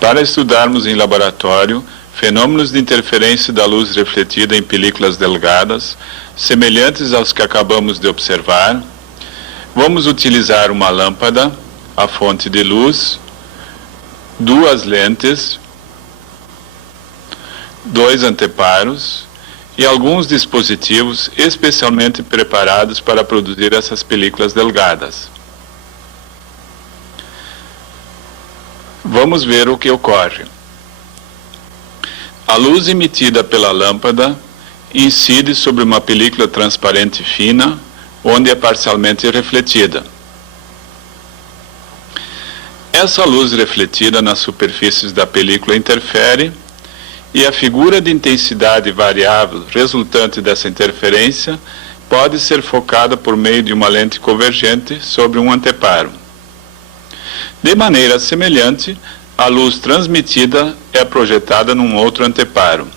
Para estudarmos em laboratório fenômenos de interferência da luz refletida em películas delgadas, semelhantes aos que acabamos de observar, vamos utilizar uma lâmpada, a fonte de luz, duas lentes, dois anteparos e alguns dispositivos especialmente preparados para produzir essas películas delgadas. Vamos ver o que ocorre. A luz emitida pela lâmpada incide sobre uma película transparente fina, onde é parcialmente refletida. Essa luz refletida nas superfícies da película interfere e a figura de intensidade variável resultante dessa interferência pode ser focada por meio de uma lente convergente sobre um anteparo. De maneira semelhante, a luz transmitida é projetada num outro anteparo.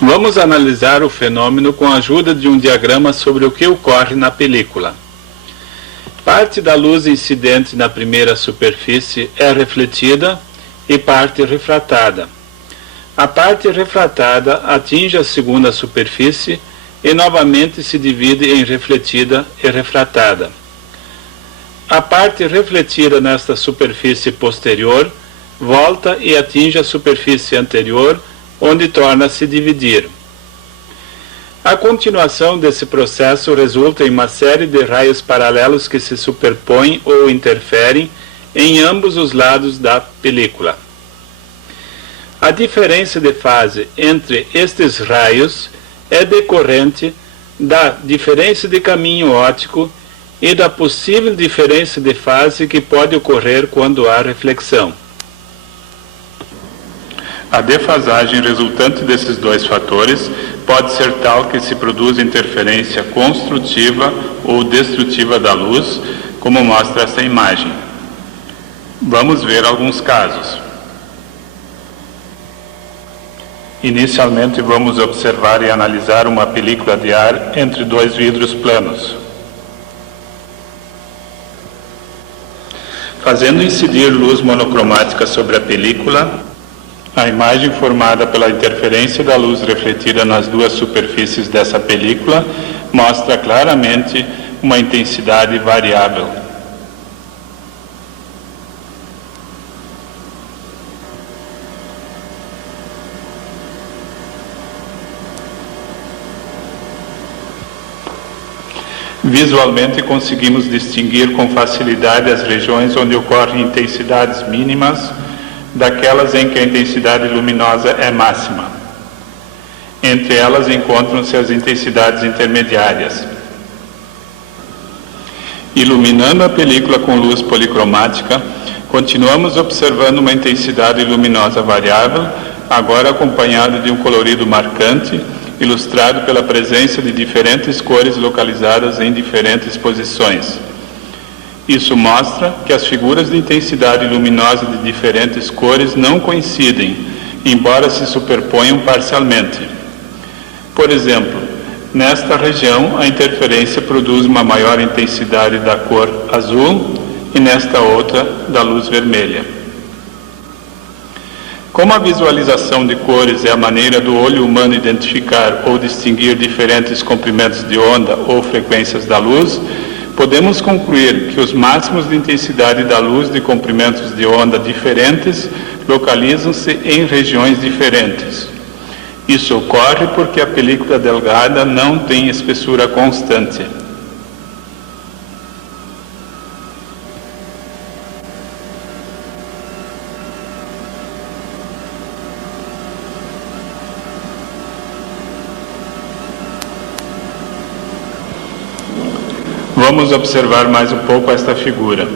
Vamos analisar o fenômeno com a ajuda de um diagrama sobre o que ocorre na película. Parte da luz incidente na primeira superfície é refletida e parte refratada. A parte refratada atinge a segunda superfície e novamente se divide em refletida e refratada. A parte refletida nesta superfície posterior volta e atinge a superfície anterior, onde torna a se dividir. A continuação desse processo resulta em uma série de raios paralelos que se superpõem ou interferem em ambos os lados da película. A diferença de fase entre estes raios é decorrente da diferença de caminho óptico e da possível diferença de fase que pode ocorrer quando há reflexão. A defasagem resultante desses dois fatores pode ser tal que se produza interferência construtiva ou destrutiva da luz, como mostra essa imagem. Vamos ver alguns casos. Inicialmente vamos observar e analisar uma película de ar entre dois vidros planos. Fazendo incidir luz monocromática sobre a película, a imagem formada pela interferência da luz refletida nas duas superfícies dessa película mostra claramente uma intensidade variável. Visualmente conseguimos distinguir com facilidade as regiões onde ocorrem intensidades mínimas daquelas em que a intensidade luminosa é máxima. Entre elas encontram-se as intensidades intermediárias. Iluminando a película com luz policromática, continuamos observando uma intensidade luminosa variável, agora acompanhada de um colorido marcante, ilustrado pela presença de diferentes cores localizadas em diferentes posições. Isso mostra que as figuras de intensidade luminosa de diferentes cores não coincidem, embora se superponham parcialmente. Por exemplo, nesta região, a interferência produz uma maior intensidade da cor azul e nesta outra, da luz vermelha. Como a visualização de cores é a maneira do olho humano identificar ou distinguir diferentes comprimentos de onda ou frequências da luz, podemos concluir que os máximos de intensidade da luz de comprimentos de onda diferentes localizam-se em regiões diferentes. Isso ocorre porque a película delgada não tem espessura constante. Vamos observar mais um pouco esta figura.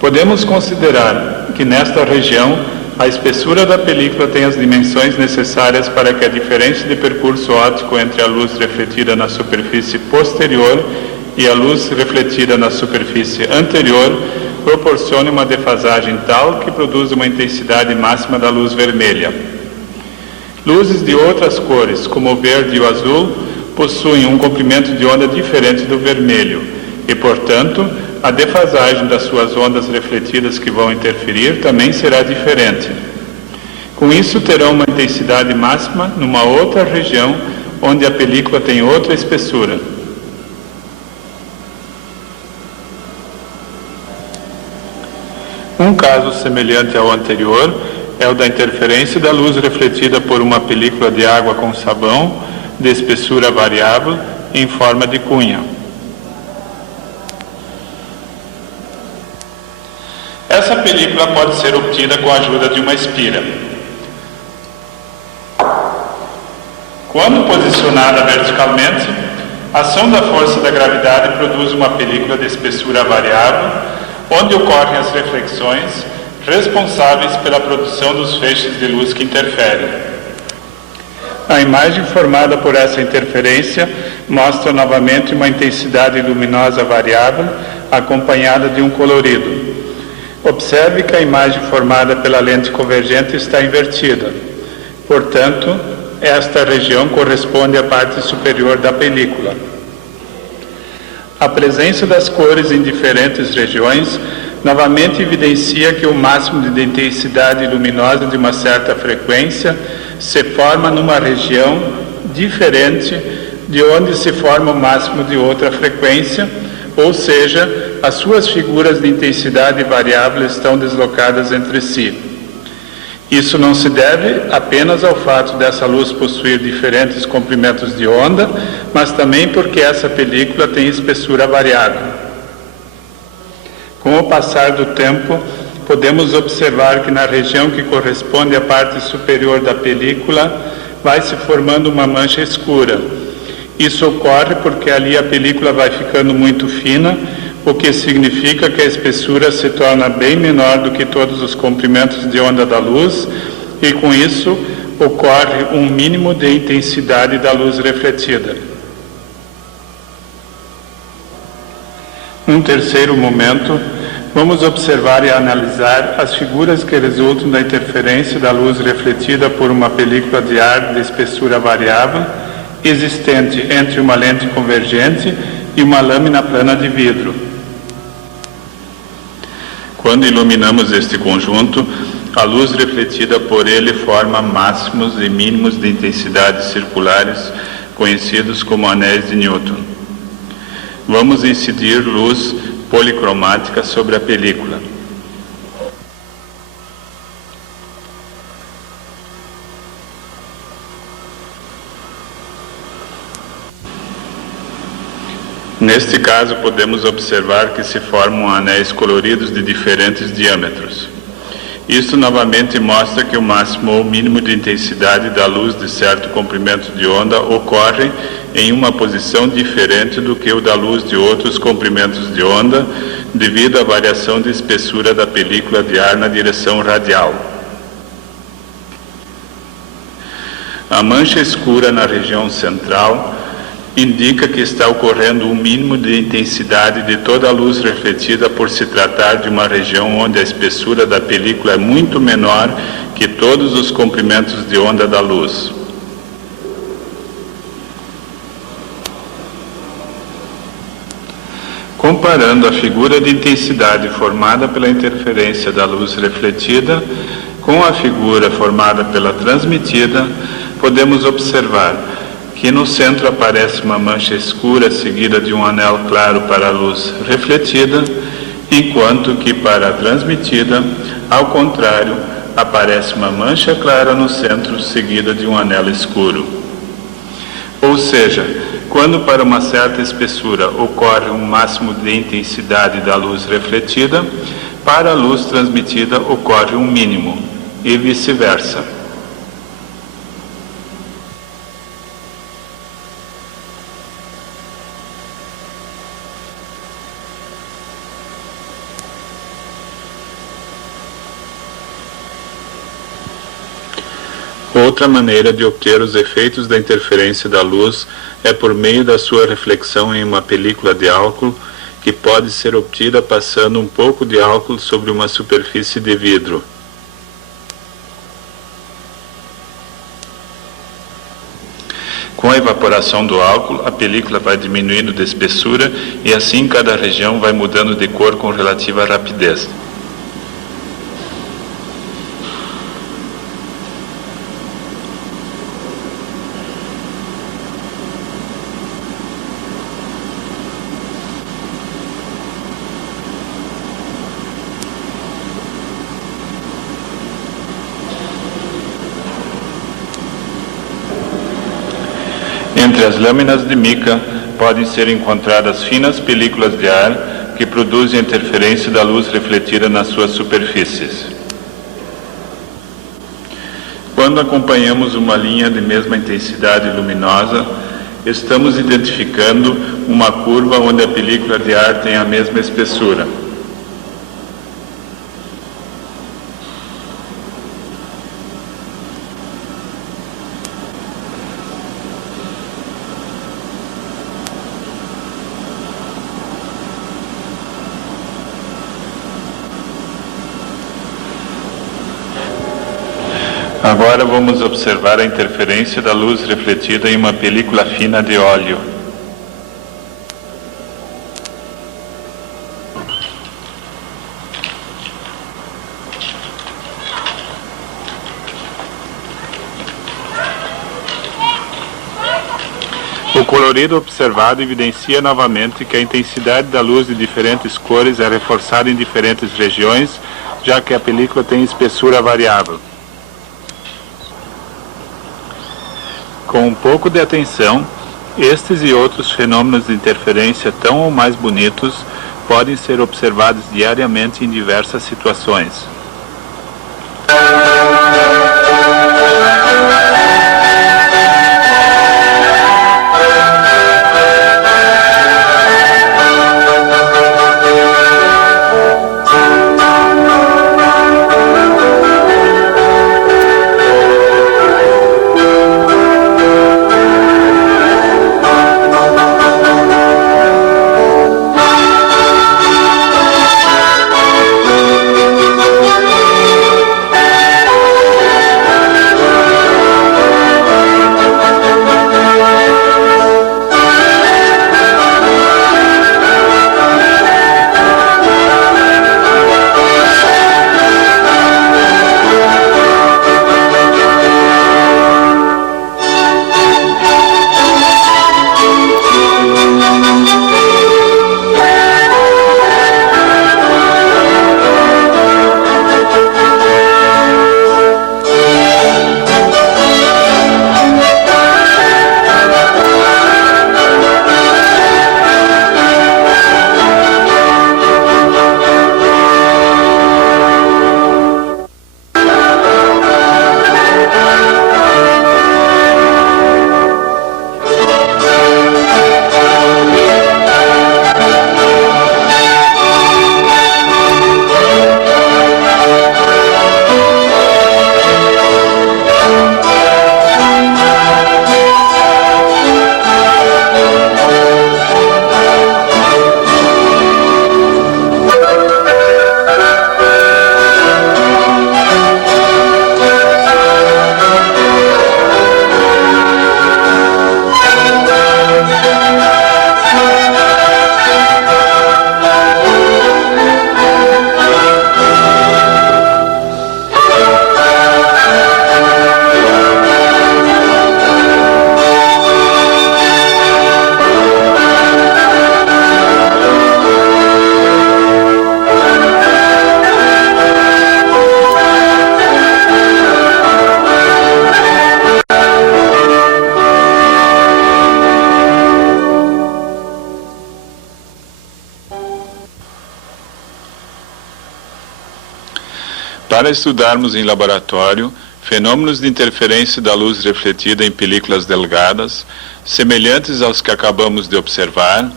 Podemos considerar que nesta região a espessura da película tem as dimensões necessárias para que a diferença de percurso óptico entre a luz refletida na superfície posterior e a luz refletida na superfície anterior proporcione uma defasagem tal que produza uma intensidade máxima da luz vermelha. Luzes de outras cores, como o verde e o azul, possuem um comprimento de onda diferente do vermelho e, portanto, a defasagem das suas ondas refletidas que vão interferir também será diferente. Com isso, terão uma intensidade máxima numa outra região onde a película tem outra espessura. Um caso semelhante ao anterior é o da interferência da luz refletida por uma película de água com sabão de espessura variável em forma de cunha. Essa película pode ser obtida com a ajuda de uma espira. Quando posicionada verticalmente, a ação da força da gravidade produz uma película de espessura variável, onde ocorrem as reflexões responsáveis pela produção dos feixes de luz que interferem. A imagem formada por essa interferência mostra novamente uma intensidade luminosa variável acompanhada de um colorido. Observe que a imagem formada pela lente convergente está invertida. Portanto, esta região corresponde à parte superior da película. A presença das cores em diferentes regiões novamente evidencia que o máximo de intensidade luminosa de uma certa frequência se forma numa região diferente de onde se forma o máximo de outra frequência, ou seja, as suas figuras de intensidade variável estão deslocadas entre si. Isso não se deve apenas ao fato dessa luz possuir diferentes comprimentos de onda, mas também porque essa película tem espessura variável. Com o passar do tempo, podemos observar que na região que corresponde à parte superior da película vai se formando uma mancha escura. Isso ocorre porque ali a película vai ficando muito fina, o que significa que a espessura se torna bem menor do que todos os comprimentos de onda da luz e, com isso, ocorre um mínimo de intensidade da luz refletida. Num terceiro momento, vamos observar e analisar as figuras que resultam da interferência da luz refletida por uma película de ar de espessura variável existente entre uma lente convergente e uma lâmina plana de vidro. Quando iluminamos este conjunto, a luz refletida por ele forma máximos e mínimos de intensidades circulares, conhecidos como anéis de Newton. Vamos incidir luz policromática sobre a película. Neste caso, podemos observar que se formam anéis coloridos de diferentes diâmetros. Isto novamente mostra que o máximo ou mínimo de intensidade da luz de certo comprimento de onda ocorre em uma posição diferente do que o da luz de outros comprimentos de onda, devido à variação de espessura da película de ar na direção radial. A mancha escura na região central indica que está ocorrendo um mínimo de intensidade de toda a luz refletida por se tratar de uma região onde a espessura da película é muito menor que todos os comprimentos de onda da luz. Comparando a figura de intensidade formada pela interferência da luz refletida com a figura formada pela transmitida, podemos observar que no centro aparece uma mancha escura seguida de um anel claro para a luz refletida, enquanto que para a transmitida, ao contrário, aparece uma mancha clara no centro seguida de um anel escuro. Ou seja, quando para uma certa espessura ocorre um máximo de intensidade da luz refletida, para a luz transmitida ocorre um mínimo, e vice-versa. Outra maneira de obter os efeitos da interferência da luz é por meio da sua reflexão em uma película de álcool que pode ser obtida passando um pouco de álcool sobre uma superfície de vidro. Com a evaporação do álcool, a película vai diminuindo de espessura e assim cada região vai mudando de cor com relativa rapidez. Entre as lâminas de mica podem ser encontradas finas películas de ar que produzem a interferência da luz refletida nas suas superfícies. Quando acompanhamos uma linha de mesma intensidade luminosa, estamos identificando uma curva onde a película de ar tem a mesma espessura. Agora vamos observar a interferência da luz refletida em uma película fina de óleo. O colorido observado evidencia novamente que a intensidade da luz de diferentes cores é reforçada em diferentes regiões, já que a película tem espessura variável. Com um pouco de atenção, estes e outros fenômenos de interferência tão ou mais bonitos podem ser observados diariamente em diversas situações. Para estudarmos em laboratório fenômenos de interferência da luz refletida em películas delgadas, semelhantes aos que acabamos de observar,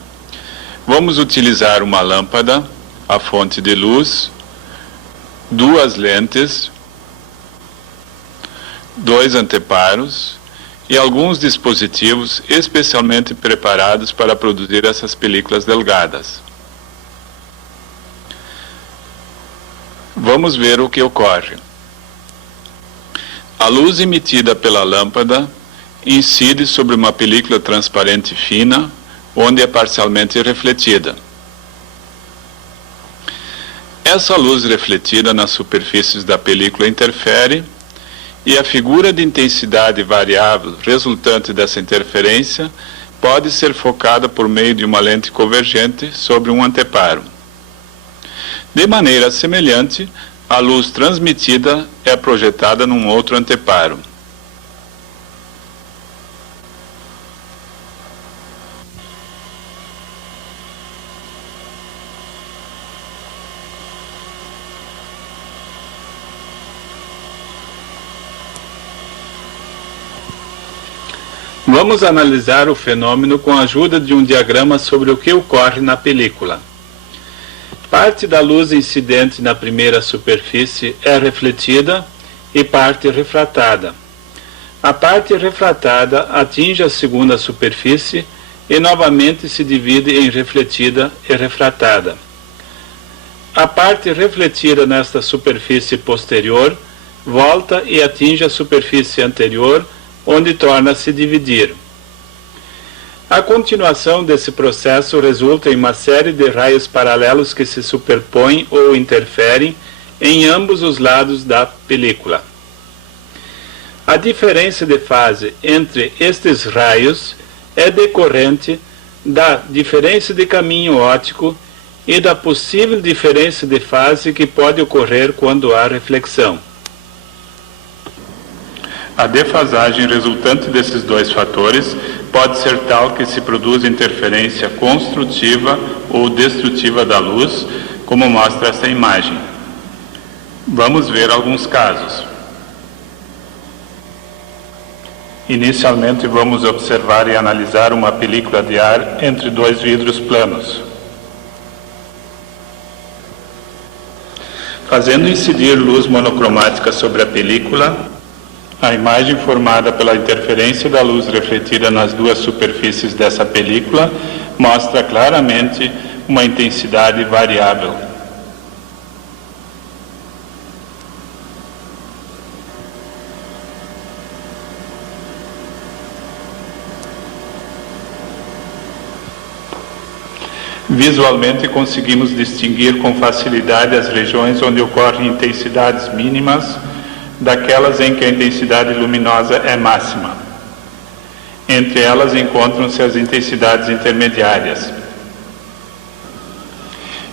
vamos utilizar uma lâmpada, a fonte de luz, duas lentes, dois anteparos e alguns dispositivos especialmente preparados para produzir essas películas delgadas. Vamos ver o que ocorre. A luz emitida pela lâmpada incide sobre uma película transparente fina, onde é parcialmente refletida. Essa luz refletida nas superfícies da película interfere, e a figura de intensidade variável resultante dessa interferência pode ser focada por meio de uma lente convergente sobre um anteparo. De maneira semelhante, a luz transmitida é projetada num outro anteparo. Vamos analisar o fenômeno com a ajuda de um diagrama sobre o que ocorre na película. Parte da luz incidente na primeira superfície é refletida e parte refratada. A parte refratada atinge a segunda superfície e novamente se divide em refletida e refratada. A parte refletida nesta superfície posterior volta e atinge a superfície anterior, onde torna a se dividir. A continuação desse processo resulta em uma série de raios paralelos que se superpõem ou interferem em ambos os lados da película. A diferença de fase entre estes raios é decorrente da diferença de caminho óptico e da possível diferença de fase que pode ocorrer quando há reflexão. A defasagem resultante desses dois fatores pode ser tal que se produza interferência construtiva ou destrutiva da luz, como mostra esta imagem. Vamos ver alguns casos. Inicialmente vamos observar e analisar uma película de ar entre dois vidros planos. Fazendo incidir luz monocromática sobre a película, a imagem formada pela interferência da luz refletida nas duas superfícies dessa película mostra claramente uma intensidade variável. Visualmente conseguimos distinguir com facilidade as regiões onde ocorrem intensidades mínimas daquelas em que a intensidade luminosa é máxima. Entre elas encontram-se as intensidades intermediárias.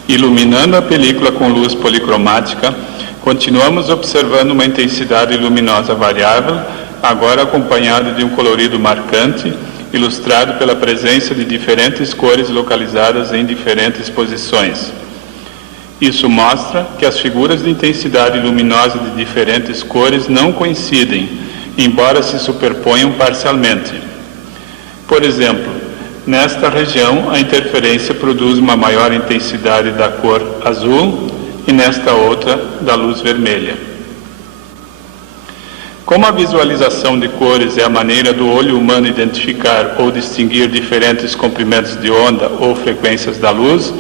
Iluminando a película com luz policromática, continuamos observando uma intensidade luminosa variável, agora acompanhada de um colorido marcante, ilustrado pela presença de diferentes cores localizadas em diferentes posições. Isso mostra que as figuras de intensidade luminosa de diferentes cores não coincidem, embora se superponham parcialmente. Por exemplo, nesta região a interferência produz uma maior intensidade da cor azul e nesta outra da luz vermelha. Como a visualização de cores é a maneira do olho humano identificar ou distinguir diferentes comprimentos de onda ou frequências da luz,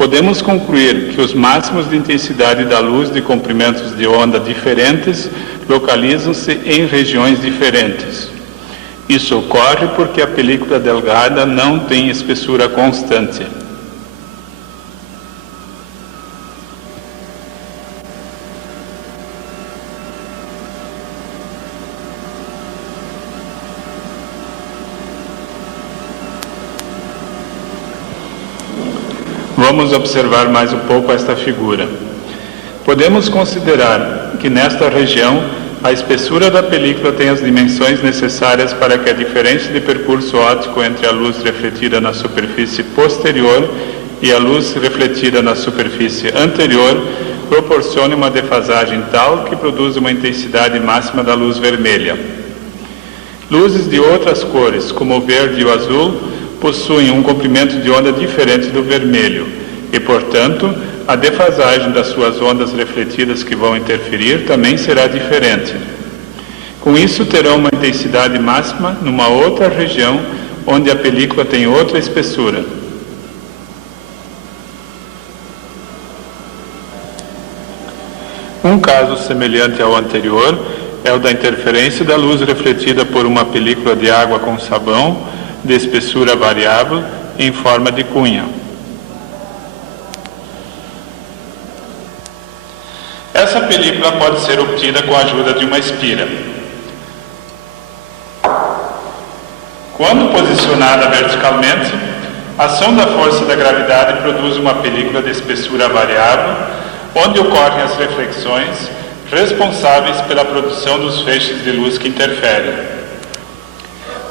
podemos concluir que os máximos de intensidade da luz de comprimentos de onda diferentes localizam-se em regiões diferentes. Isso ocorre porque a película delgada não tem espessura constante. Vamos observar mais um pouco esta figura. Podemos considerar que nesta região a espessura da película tem as dimensões necessárias para que a diferença de percurso óptico entre a luz refletida na superfície posterior e a luz refletida na superfície anterior proporcione uma defasagem tal que produza uma intensidade máxima da luz vermelha. Luzes de outras cores, como o verde e o azul, possuem um comprimento de onda diferente do vermelho e, portanto, a defasagem das suas ondas refletidas que vão interferir também será diferente. Com isso, terão uma intensidade máxima numa outra região onde a película tem outra espessura. Um caso semelhante ao anterior é o da interferência da luz refletida por uma película de água com sabão de espessura variável em forma de cunha. Essa película pode ser obtida com a ajuda de uma espira. Quando posicionada verticalmente, a ação da força da gravidade produz uma película de espessura variável, onde ocorrem as reflexões responsáveis pela produção dos feixes de luz que interferem.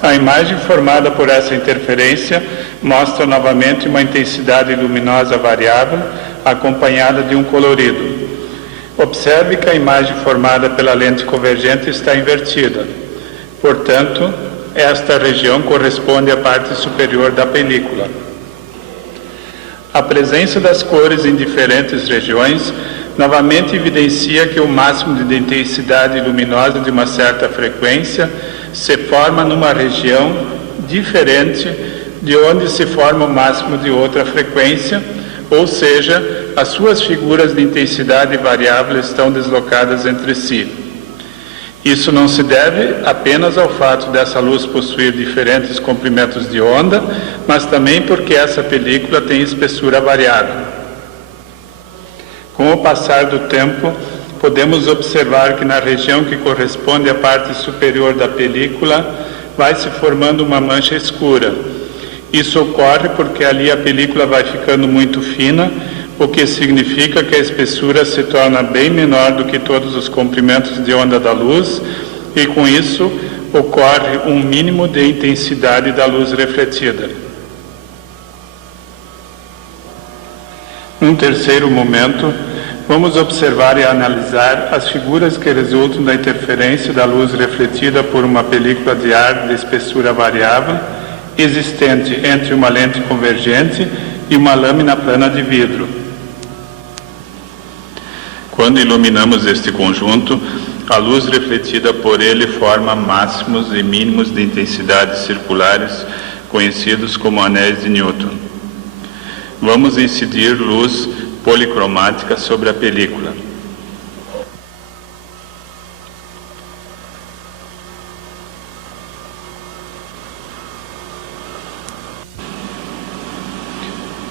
A imagem formada por essa interferência mostra novamente uma intensidade luminosa variável acompanhada de um colorido. Observe que a imagem formada pela lente convergente está invertida. Portanto, esta região corresponde à parte superior da película. A presença das cores em diferentes regiões novamente evidencia que o máximo de intensidade luminosa de uma certa frequência se forma numa região diferente de onde se forma o máximo de outra frequência, ou seja, as suas figuras de intensidade variável estão deslocadas entre si. Isso não se deve apenas ao fato dessa luz possuir diferentes comprimentos de onda, mas também porque essa película tem espessura variável. Com o passar do tempo, podemos observar que na região que corresponde à parte superior da película vai se formando uma mancha escura. Isso ocorre porque ali a película vai ficando muito fina, o que significa que a espessura se torna bem menor do que todos os comprimentos de onda da luz e, com isso, ocorre um mínimo de intensidade da luz refletida. Num terceiro momento, vamos observar e analisar as figuras que resultam da interferência da luz refletida por uma película de ar de espessura variável existente entre uma lente convergente e uma lâmina plana de vidro. Quando iluminamos este conjunto, a luz refletida por ele forma máximos e mínimos de intensidades circulares, conhecidos como anéis de Newton. Vamos incidir luz policromática sobre a película.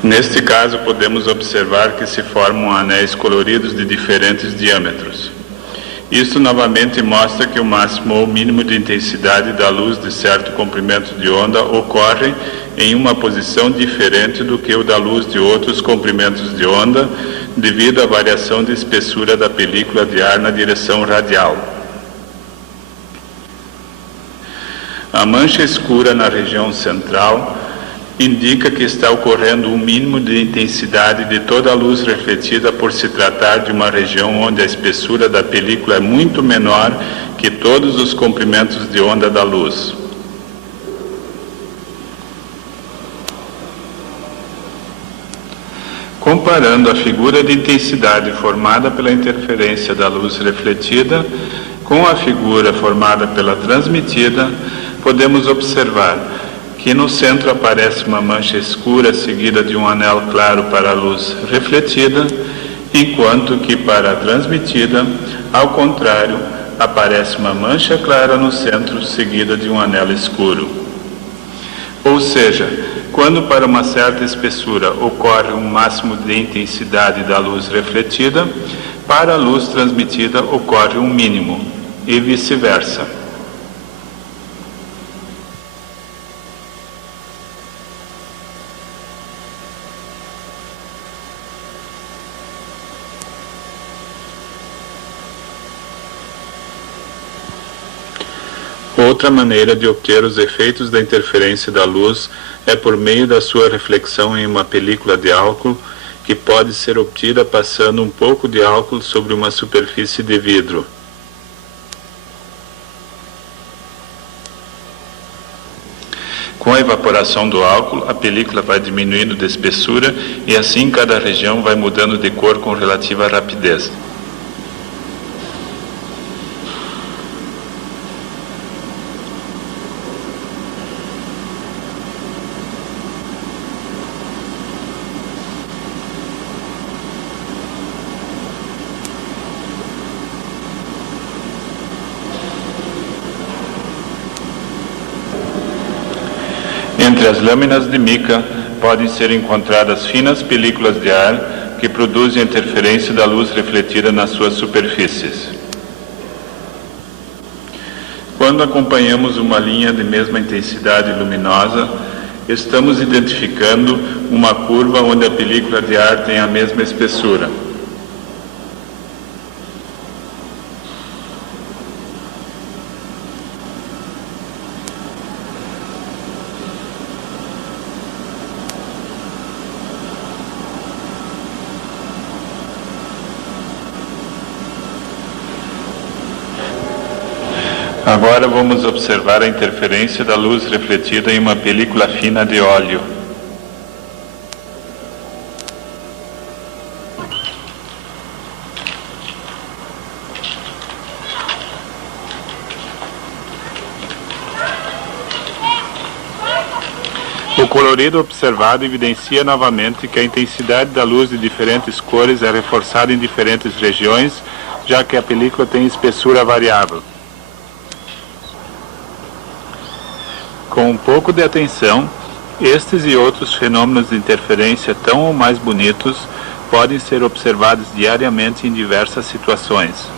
Neste caso, podemos observar que se formam anéis coloridos de diferentes diâmetros. Isso novamente mostra que o máximo ou mínimo de intensidade da luz de certo comprimento de onda ocorre em uma posição diferente do que o da luz de outros comprimentos de onda, devido à variação de espessura da película de ar na direção radial. A mancha escura na região central indica que está ocorrendo um mínimo de intensidade de toda a luz refletida por se tratar de uma região onde a espessura da película é muito menor que todos os comprimentos de onda da luz. Comparando a figura de intensidade formada pela interferência da luz refletida com a figura formada pela transmitida, podemos observar que no centro aparece uma mancha escura seguida de um anel claro para a luz refletida, enquanto que para a transmitida, ao contrário, aparece uma mancha clara no centro seguida de um anel escuro. Ou seja, quando para uma certa espessura ocorre um máximo de intensidade da luz refletida, para a luz transmitida ocorre um mínimo, e vice-versa. Outra maneira de obter os efeitos da interferência da luz é por meio da sua reflexão em uma película de álcool, que pode ser obtida passando um pouco de álcool sobre uma superfície de vidro. Com a evaporação do álcool, a película vai diminuindo de espessura e assim cada região vai mudando de cor com relativa rapidez. Entre as lâminas de mica podem ser encontradas finas películas de ar que produzem a interferência da luz refletida nas suas superfícies. Quando acompanhamos uma linha de mesma intensidade luminosa, estamos identificando uma curva onde a película de ar tem a mesma espessura. Agora vamos observar a interferência da luz refletida em uma película fina de óleo. O colorido observado evidencia novamente que a intensidade da luz de diferentes cores é reforçada em diferentes regiões, já que a película tem espessura variável. Com um pouco de atenção, estes e outros fenômenos de interferência tão ou mais bonitos podem ser observados diariamente em diversas situações.